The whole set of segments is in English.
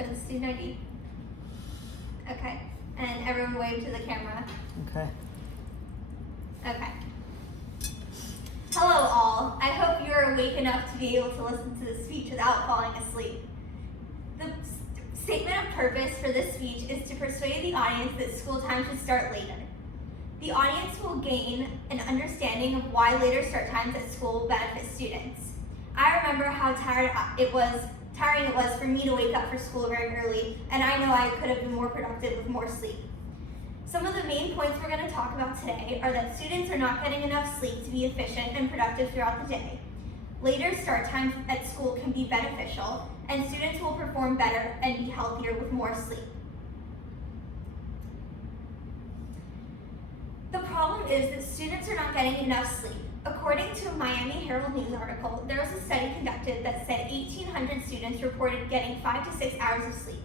show the student ID. Okay, and everyone wave to the camera. Okay. Okay. Hello all, I hope you are awake enough to be able to listen to this speech without falling asleep. The statement of purpose for this speech is to persuade the audience that school time should start later. The audience will gain an understanding of why later start times at school will benefit students. I remember how tiring it was for me to wake up for school very early, and I know I could have been more productive with more sleep. Some of the main points we're going to talk about today are that students are not getting enough sleep to be efficient and productive throughout the day. Later start times at school can be beneficial, and students will perform better and be healthier with more sleep. The problem is that students are not getting enough sleep. According to a Miami Herald News article, there was a study conducted that said 1,800 students reported getting 5 to 6 hours of sleep.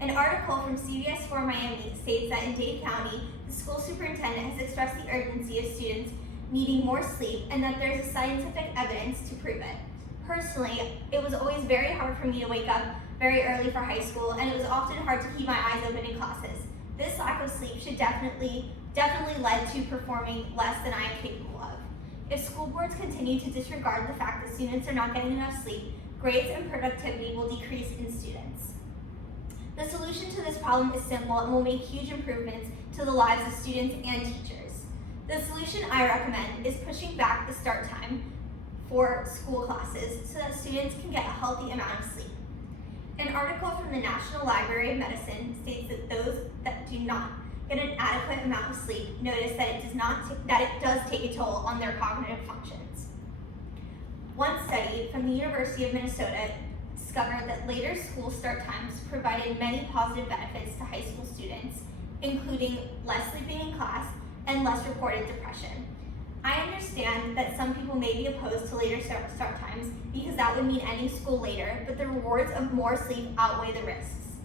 An article from CBS 4 Miami states that in Dade County, the school superintendent has expressed the urgency of students needing more sleep and that there is scientific evidence to prove it. Personally, it was always very hard for me to wake up very early for high school, and it was often hard to keep my eyes open in classes. This lack of sleep should definitely led to performing less than I am capable of. If school boards continue to disregard the fact that students are not getting enough sleep, grades and productivity will decrease in students. The solution to this problem is simple and will make huge improvements to the lives of students and teachers. The solution I recommend is pushing back the start time for school classes so that students can get a healthy amount of sleep. An article from the National Library of Medicine states that those that do not get an adequate amount of sleep notice that it does take a toll on their cognitive functions. One study from the University of Minnesota discovered that later school start times provided many positive benefits to high school students, including less sleeping in class and less reported depression. I understand that some people may be opposed to later start times because that would mean ending school later, but the rewards of more sleep outweigh the risks.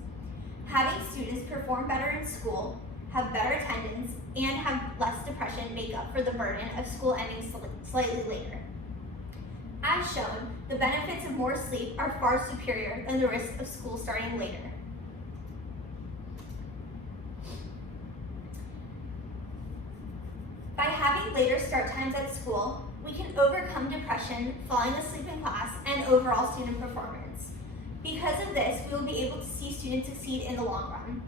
Having students perform better in school, have better attendance, and have less depression make up for the burden of school ending slightly later. As shown, the benefits of more sleep are far superior than the risks of school starting later. By having later start times at school, we can overcome depression, falling asleep in class, and overall student performance. Because of this, we will be able to see students succeed in the long run.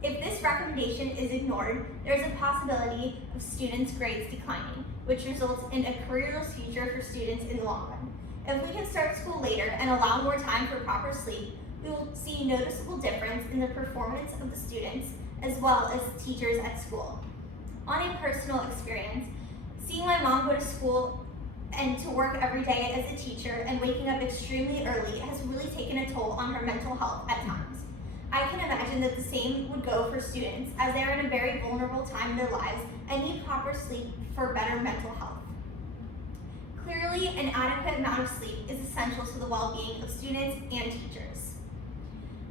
If this recommendation is ignored, there is a possibility of students' grades declining, which results in a careerless future for students in the long run. If we can start school later and allow more time for proper sleep, we will see a noticeable difference in the performance of the students as well as teachers at school. On a personal experience, seeing my mom go to school and to work every day as a teacher and waking up extremely early has really taken a toll on her mental health at times. I can imagine that the same would go for students, as they are in a very vulnerable time in their lives and need proper sleep for better mental health. Clearly, an adequate amount of sleep is essential to the well-being of students and teachers.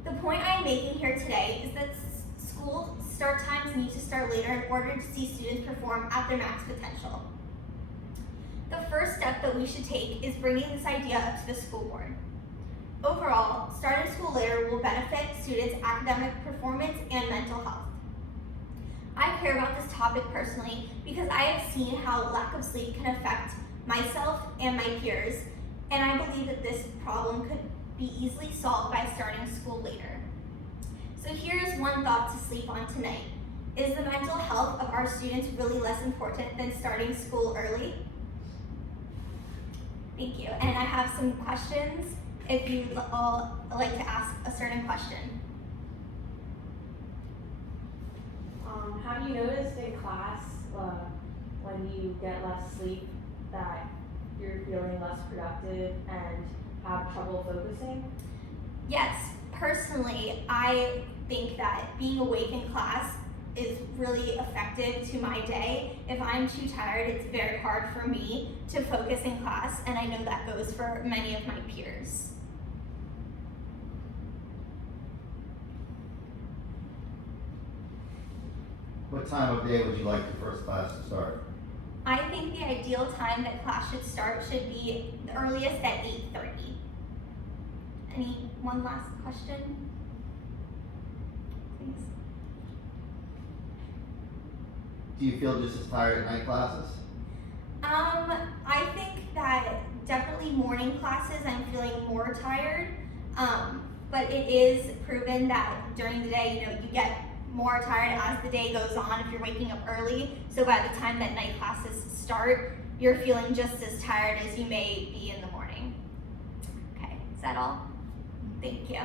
The point I am making here today is that school start times need to start later in order to see students perform at their max potential. The first step that we should take is bringing this idea up to the school board. Overall, starting school later will benefit students' academic performance and mental health. I care about this topic personally because I have seen how lack of sleep can affect myself and my peers, and I believe that this problem could be easily solved by starting school later. So here's one thought to sleep on tonight. Is the mental health of our students really less important than starting school early? Thank you, and I have some questions if you'd all like to ask a certain question. Have you noticed in class when you get less sleep that you're feeling less productive and have trouble focusing? Yes, personally, I think that being awake in class is really effective to my day. If I'm too tired, it's very hard for me to focus in class, and I know that goes for many of my peers. What time of day would you like the first class to start? I think the ideal time that class should start should be the earliest at 8:30. one last question? Please. Do you feel just as tired at night classes? I think that definitely morning classes, I'm feeling more tired. But it is proven that during the day, you get more tired as the day goes on if you're waking up early. So by the time that night classes start, you're feeling just as tired as you may be in the morning. Okay, is that all? Thank you.